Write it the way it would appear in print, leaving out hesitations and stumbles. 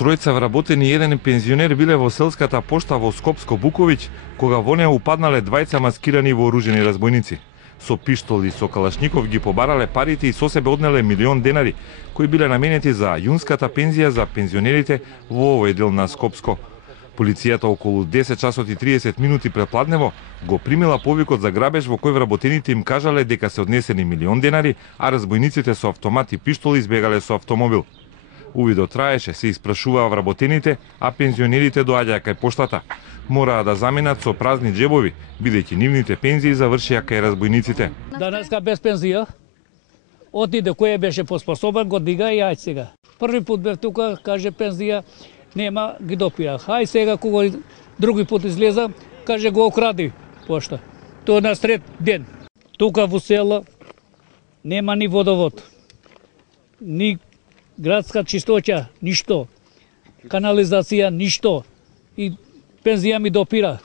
Тројца вработени и еден пензионер биле во селската пошта во Скопско Буковиќ, кога во неа упаднале двајца маскирани вооружени разбойници. Со пиштол и со калашников ги побарале парите и со себе однеле 1.000.000 денари, кои биле наменети за јунската пензија за пензионерите во овој дел на Скопско. Полицијата околу 10 часот и 30 минути пред пладнево го примила повикот за грабеж во кој вработените им кажале дека се однесени 1.000.000 денари, а разбойниците со автомат и пиштол избегале со автомобил. Увидот траеше, се испрашуваа вработените, а пензионерите доаѓаа кај поштата. Мораа да заминат со празни џебови, бидејќи нивните пензии завршија кај разбойниците. Данеска без пензија, отиде кој беше поспособен, го дига и ајде сега. Први пат бев тука, каже пензија, нема, ги допија. Хај сега, кога други пат излеза, каже го окради пошта. Тоа на сред ден. Тука во село нема ни водовод, ни градска чистоќа, ништо. Канализација, ништо. И пензија ми допира.